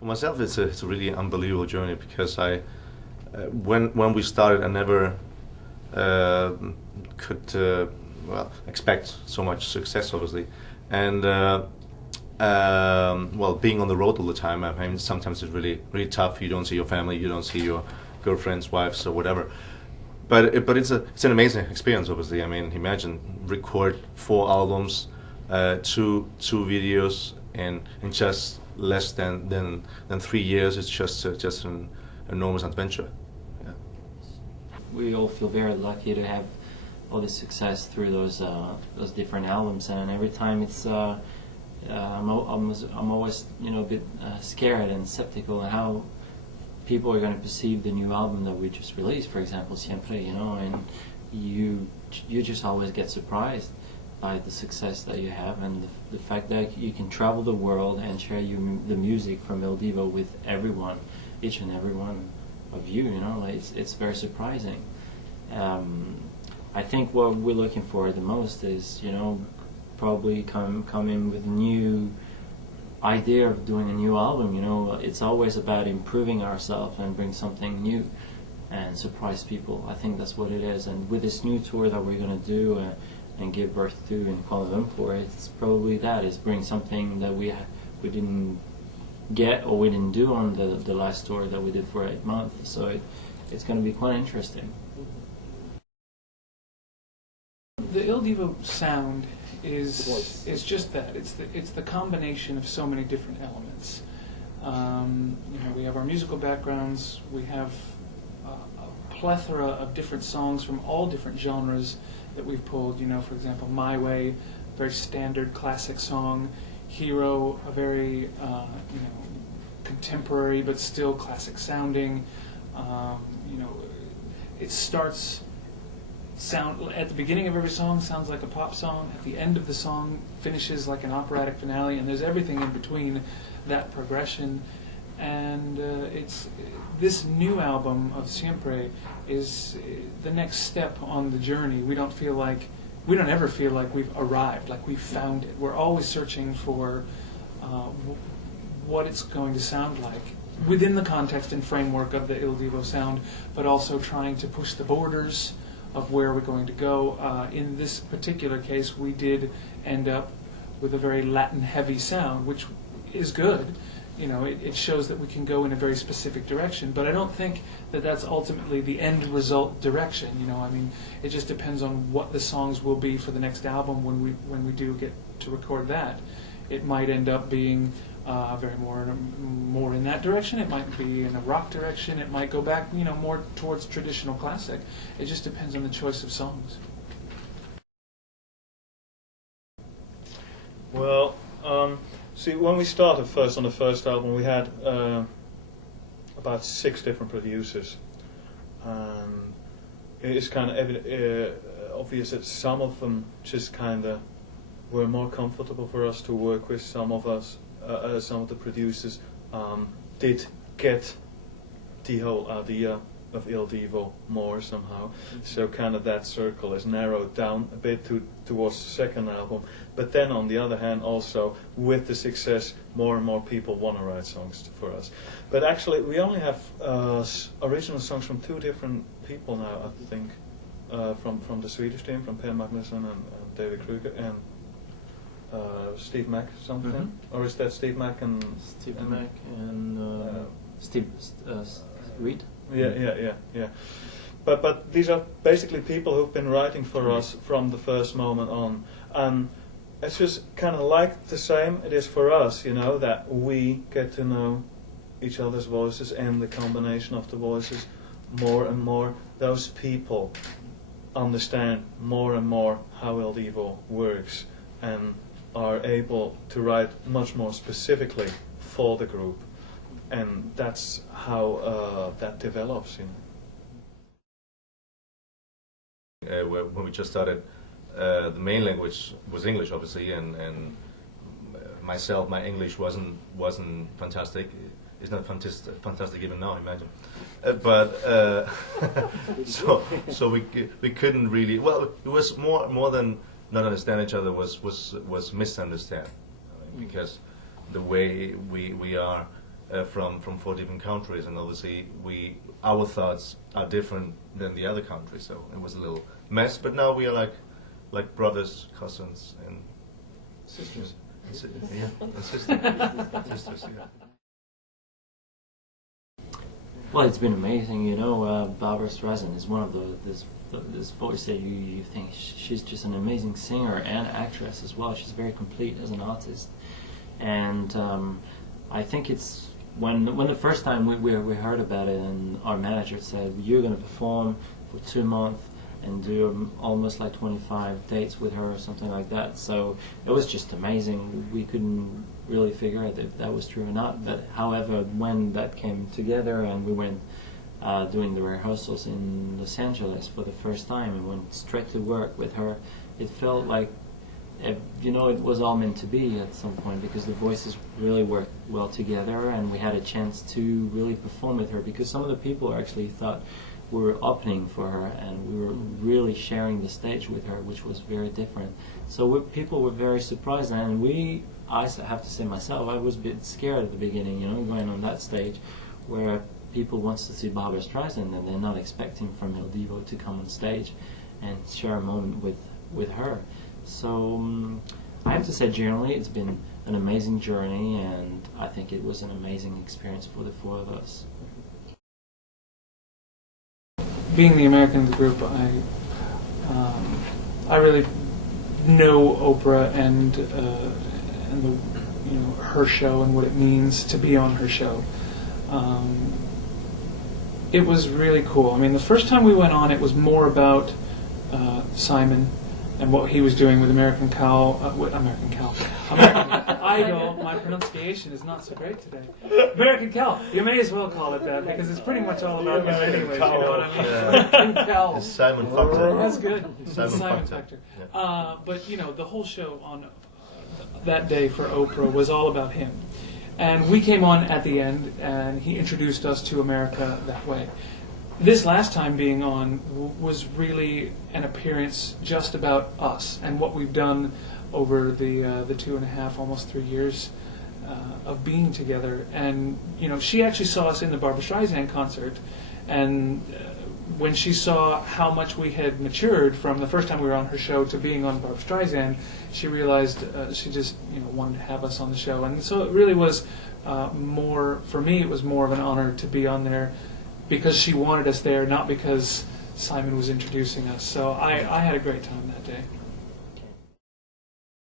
For myself, it's a really unbelievable journey because when we started, I never could expect so much success, obviously, and well, being on the road all the time, I mean, sometimes it's really tough. You don't see your family, you don't see your girlfriends, wives, or whatever. But it's an amazing experience, obviously. I mean, imagine record 4 albums, two videos, in just less than 3 years. It's just an enormous adventure. Yeah. We all feel very lucky to have all this success through those different albums, and every time it's I'm always a bit scared and skeptical how people are going to perceive the new album that we just released, for example, Siempre, and you just always get surprised by the success that you have, and the fact that you can travel the world and share the music from IL Divo with everyone, each and every one of you, it's very surprising. I think what we're looking for the most is, probably coming with a new idea of doing a new album. It's always about improving ourselves and bring something new and surprise people. I think that's what it is. And with this new tour that we're going to do and give birth to in Kuala Lumpur, it's probably that, is bring something that we didn't get or we didn't do on the last tour that we did for 8 months. So it's going to be quite interesting. The IL Divo sound is just that. It's the combination of so many different elements. We have our musical backgrounds. We have a plethora of different songs from all different genres that we've pulled. For example, My Way, very standard classic song. Hero, a very contemporary but still classic sounding. It starts. At the beginning of every song sounds like a pop song. At the end of the song finishes like an operatic finale, and there's everything in between that progression. And it's this new album of Siempre is the next step on the journey. We don't ever feel like we've arrived, like we've found it. We're always searching for what it's going to sound like within the context and framework of the IL Divo sound, but also trying to push the borders of where we're going to go. In this particular case, we did end up with a very Latin-heavy sound, which is good. It shows that we can go in a very specific direction, but I don't think that that's ultimately the end result direction. It just depends on what the songs will be for the next album when we do get to record that. It might end up being very more in that direction. It might be in a rock direction. It might go back, more towards traditional classic. It just depends on the choice of songs. Well, see, when we started first on the first album, we had about 6 different producers. It is kind of obvious that some of them just kind of were more comfortable for us to work with. Some of the producers did get the whole idea of IL Divo more somehow. So kind of that circle is narrowed down a bit towards the second album. But then on the other hand, also with the success, more and more people want to write songs for us. But actually, we only have original songs from 2 different people now, I think, from the Swedish team, from Per Magnusson and David Kruger, and Steve Mack something, or is that Steve Mack and Mack and Steve Reed? Yeah. But these are basically people who've been writing for us from the first moment on, and it's just kind of like the same it is for us, that we get to know each other's voices, and the combination of the voices more and more. Those people understand more and more how IL Divo works, and are able to write much more specifically for the group, and that's how that develops. When we just started, the main language was English, obviously, and myself, my English wasn't fantastic. It's not fantastic even now, imagine. So we couldn't really. Well, it was more than not understand each other, was misunderstand, because the way we are from 4 different countries, and obviously our thoughts are different than the other countries, so it was a little mess. But now we are like brothers, cousins, and Sisters. and sisters. Sisters, yeah. Well, it's been amazing, you know. Barbara Streisand is one of this voice that you think she's just an amazing singer and actress as well. She's very complete as an artist, and I think it's when the first time we heard about it, and our manager said you're going to perform for 2 months and do almost like 25 dates with her or something like that. So it was just amazing. We couldn't really figure out if that was true or not. But however, when that came together and we went doing the rehearsals in Los Angeles for the first time and went straight to work with her, it felt like, you know, it was all meant to be at some point, because the voices really worked well together and we had a chance to really perform with her, because some of the people actually thought we were opening for her and we were really sharing the stage with her, which was very different. So people were very surprised, and I have to say myself, I was a bit scared at the beginning, you know, going on that stage where people wants to see Barbara Streisand and they're not expecting from IL Divo to come on stage and share a moment with her. So I have to say, generally, it's been an amazing journey, and I think it was an amazing experience for the 4 of us. Being the American of the group, I really know Oprah and the, you know, her show and what it means to be on her show. It was really cool. I mean, the first time we went on, it was more about Simon and what he was doing with American Idol. My pronunciation is not so great today. American Cow. You may as well call it that, because it's pretty much all about him anyways. You know what I mean? American Cow. It's Simon Factor. That's good. Simon Factor. Yeah. But you know, the whole show on that day for Oprah was all about him. And we came on at the end, and he introduced us to America that way. This last time being on was really an appearance just about us and what we've done over the 2.5, almost 3 years of being together. And you know, she actually saw us in the Barbra Streisand concert, and when she saw how much we had matured from the first time we were on her show to being on Barbra Streisand, she realized she just, you know, wanted to have us on the show. And so it really was more, for me, it was more of an honor to be on there because she wanted us there, not because Simon was introducing us. So I had a great time that day.